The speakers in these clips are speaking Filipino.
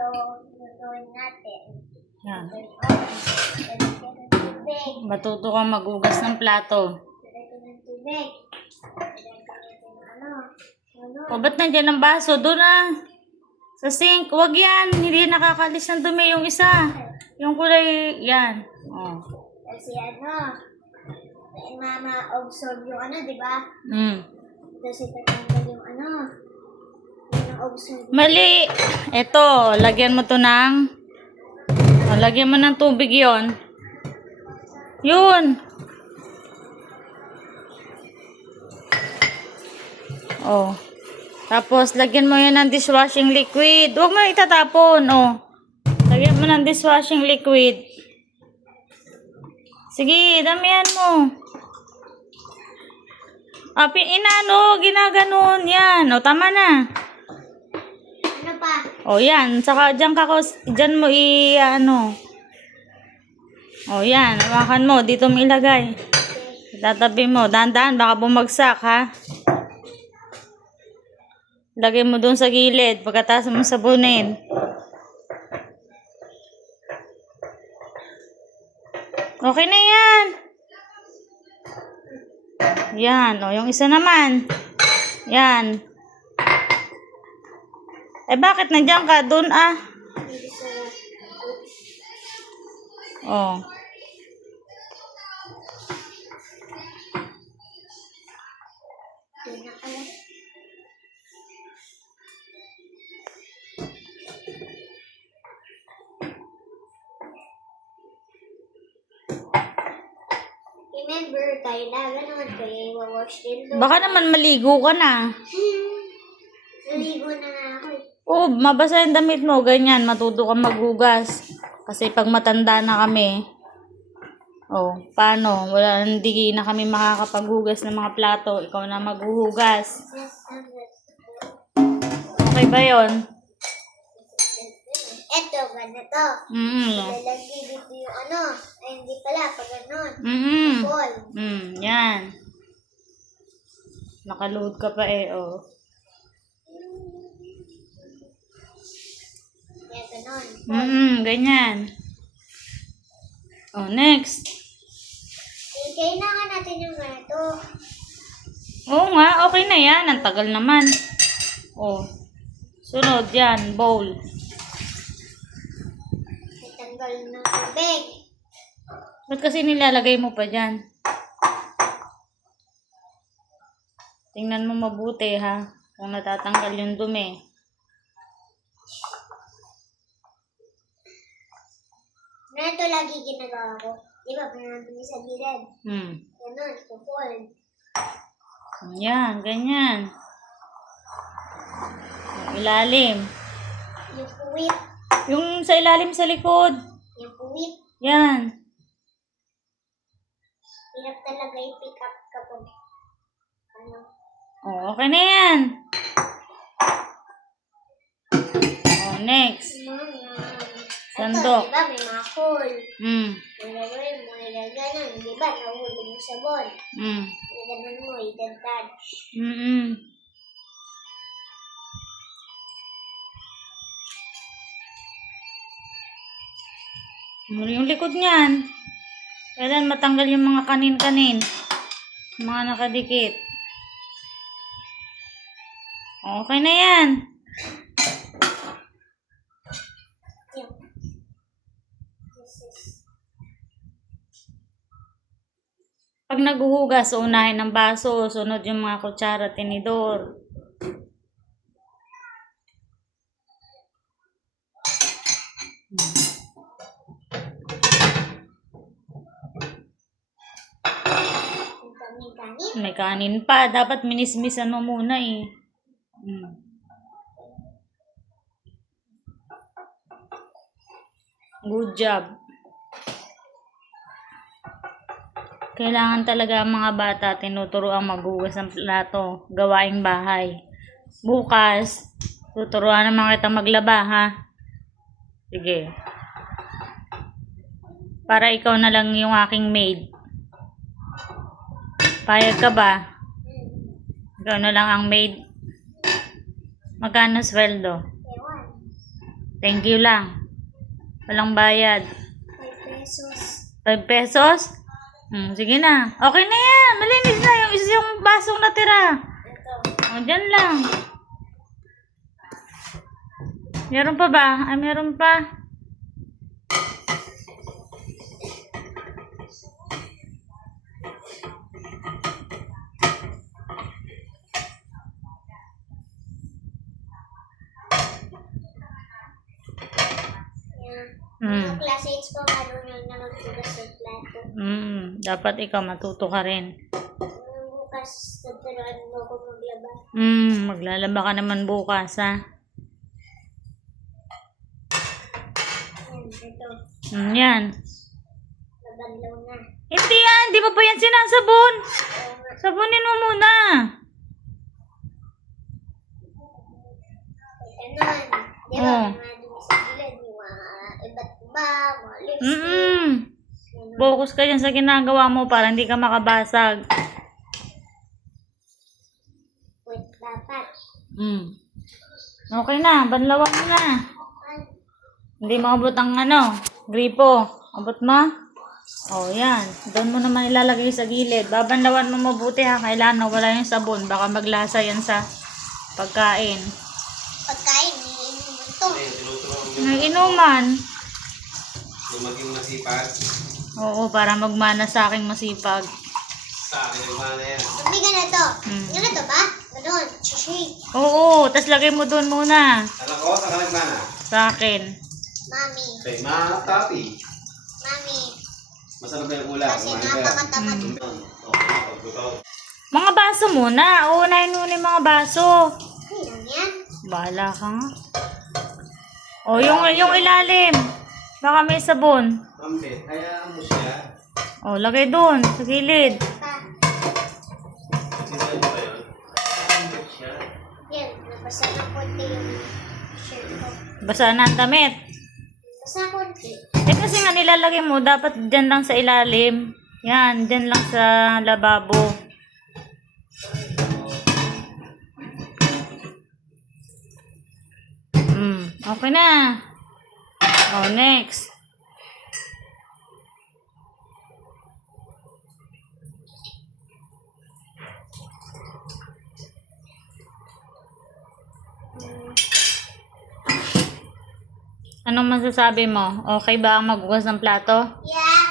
ito, lutuin natin. Yan. Lalagyan ng tubig. Matuto kang magugas ng plato. Lalagyan ng tubig. Lalagyan ng ano. O, ba't nandiyan ang baso? Doon sa sink. Huwag yan. Hindi nakakalis ng dumi yung isa. Yung kulay, yan. O. Kasi mama-absorb yung di ba? Kasi tatanggal yung yung absorb. Mali. Ito, lagyan mo to ng... O, lagyan mo ng tubig yon. Yun. O. Tapos, lagyan mo yan ng dishwashing liquid. Huwag mo itatapon. O. Lagyan mo ng dishwashing liquid. Sige, damihan mo. Ginaganon. Yan. O, tama na. Ano pa? O, yan. Saka, dyan mo O, yan. Hawakan mo. Dito mo ilagay. Tatabi mo. Dahan-dahan. Baka bumagsak, ha? Lagay mo doon sa gilid. Pagkatapos mo sabunin. Okay na yan. Yan. O, yung isa naman. Yan. Bakit nandiyan ka? Doon, Oh. Remember, tayo na, ganun, kaya i-wash din doon. Baka naman maligo ka na. Naligo na nga ako. Oh, mabasa yung damit mo. Ganyan, matuto kang maghugas. Kasi pag matanda na kami, paano? Hindi na kami makakapaghugas ng mga plato. Ikaw na maghuhugas. Okay ba yun? Eto, ganito. Lalagay dito yung Ay, hindi pala, pag ganun. Ball. Yan. Nakaload ka pa oh. Kaya ganun. Ganyan. Oh, next. Kailangan natin yung ganito. Oo nga, okay na yan. Ang tagal naman. Oh. Sunod yan, bowl. Tanggal ng tubig. Ba't kasi nilalagay mo pa dyan? Tingnan mo mabuti ha. Kung natatanggal yung dumi. Ito lagi ginagawa ko. Di ba, pinandumi sa gilid. Ganun, fold. Yan, ganyan. Ilalim. Yung puwit. Yung sa ilalim sa likod. Yung puwit. Yan. Hirap talaga i-pick up kapag Oh, okay na yan. Oh, next. Sandok. Ito, di ba, may mga hole. Gagawin mo, ganun. Di ba, nahulog mo sa ball. Ganun mo, i-touch. Yung likod niyan. Kailan matanggal yung mga kanin-kanin. Mga nakadikit. Okay na yan. Pag naghuhugas, unahin ng baso, sunod yung mga kutsara, tinidor. May kanin pa. Dapat minismisan mo muna Good job. Kailangan talaga ang mga bata tinuturuan maghugas ng plato, gawaing bahay. Bukas, tuturuan naman kita maglaba, ha? Sige. Para ikaw na lang yung aking maid. Payag ka ba? Ikaw na lang ang maid. Magkano sweldo? Thank you lang. Walang bayad. 5 pesos. 5 pesos? Sige na. Okay na yan. Malinis na yung basong natira. Ito. O, dyan lang. Meron pa ba? Ay, meron pa. Yan. Mga classmates ko marunong na magbukas ng plato. Dapat ikaw matuto ka rin. Bukas, tuturuan mo ako maglaba. Maglalaba ka naman bukas, ha? Yan, ito. Yan. Nabanlaw na. Hindi yan. Di mo pa yan sinasabon. Oo nga. Sabunin mo muna. Ganon. Di ba? Oo. Mga dumi sa gilid, yung mga iba't iba, mga lipstick. Ganon. Ganon. Focus ka dyan sa ginagawa mo para hindi ka makabasag. Wait, dapat. Okay na. Banlawan mo na. Hindi maabot ang gripo. Abot mo? O, yan. Doon mo naman ilalagay sa gilid. Babanlawan mo mabuti, ha. Kailangan wala yung sabon. Baka maglasa yan sa pagkain. Pagkain, iinom mo ito. Inuman. Yung maging masipag, Oo, para magmana sa aking masipag. sa akin yung mana yan. Mabigan na to. Ganito ba? Ganon. Shake. Oo, tas lagay mo doon muna. Alam ko, sa kalagmana. Sa akin. Mami. Kay Ma Tapi. Mami. Masarap ba yung ulam? Kasi napakatamad. Okay, pagbukaw. Mga baso muna. Uunahin mo na yung mga baso. Okay lang yan. Bahala ka nga. O, yung ilalim. Baka may sabon. Mambet, hayaan mo siya. O, lagay doon. Sa gilid. Pa. Sisay mo ba yun? Mambet siya. Yan. Nabasa ng konti yung shirt ko. Basa na ang damit. Basa konti. Kasi nga nilalagay mo, dapat dyan lang sa ilalim. Yan, dyan lang sa lababo. Okay na. Oh, next. Anong masasabi mo? Okay ba ang maghugas ng plato? Yeah.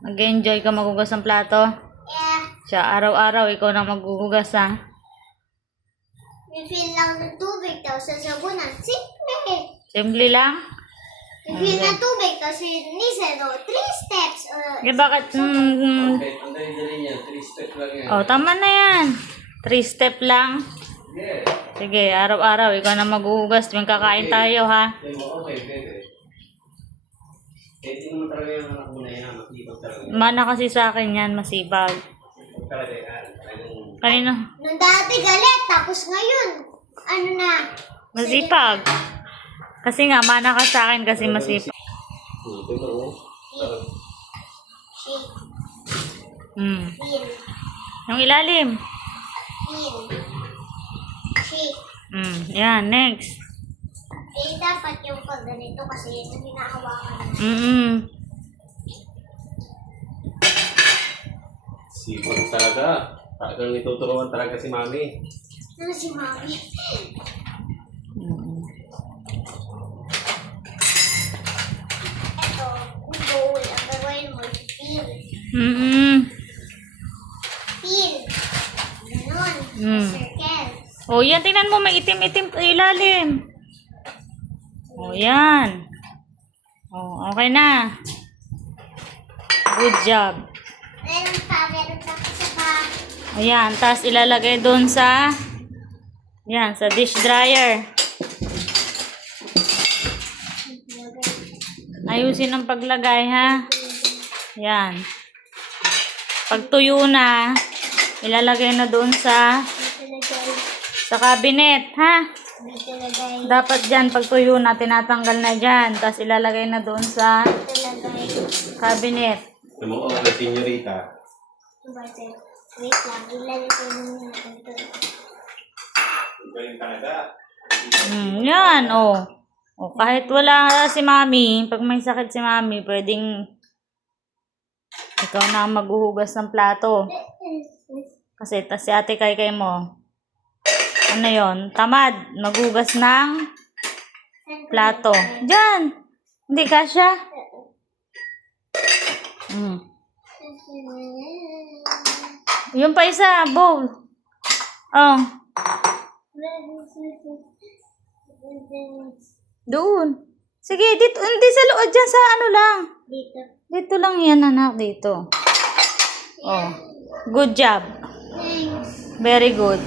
Mag-enjoy ka maghugas ng plato? Yeah. Siya, araw-araw ikaw na maghuhugas, ha? Refill lang ng tubig, tapos sasabunan. Simple. Simple lang? Refill ng tubig, tapos listen, 3 steps. Eh, bakit? Mambet, ang dali-dali niya. 3 steps lang yan. Oh, tama na yan. 3 step lang. Yeah. Sige, araw-araw ikaw na maghuhugas tuwing kakain tayo, ha? Okay, pwede. Hindi naman talaga yung anak mo na yan. Masipag talaga yan. Mana kasi sa akin yan, masipag. Masipag talaga yan. Talagang Kanino? Nung dati galit, tapos ngayon, ano na? Masipag. Kasi nga, mana ka sa akin kasi masipag. ito na, oh. Shake, feel, Yung ilalim. feel, shake. Yan, next. Eh, dapat yung pag ganito kasi yun yung hinahawakan mo. Sipag talaga. Talagang ituturuan talaga si Mami. Ano si Mami? Ito, yung bowl, ang gagawin mo, feel. Feel. Ganon. Circle. O, yan, tingnan mo, may itim-itim sa ilalim. O, yan. O, okay na. Good job. Meron pa isa pa. Ayan, tapos ilalagay doon sa sa dish dryer. Ayusin ang paglagay, ha? Yan. Pag tuyo na, ilalagay na doon sa cabinet, ha? Dito lagay. Dapat dyan, pag tuyo na, tinatanggal na dyan. Tapos ilalagay na doon sa Dito lagay. cabinet. Tumuo na senyorita. Wait lang, ilalagay mo natin ito. Galing talaga. Yan, oh. O, kahit wala si mami, pag may sakit si mami, pwedeng ikaw na ang maghuhugas ng plato. Kasi si ate Kaykay mo, ano yon, tamad, maghugas ng plato. Diyan! Hindi kasya? Yung pa isa, bowl. Oh. Doon. Sige, dito. Hindi sa loob. Dyan sa ano lang. Dito. Dito lang yan, anak. Dito. Oh. Good job. Thanks. Very good.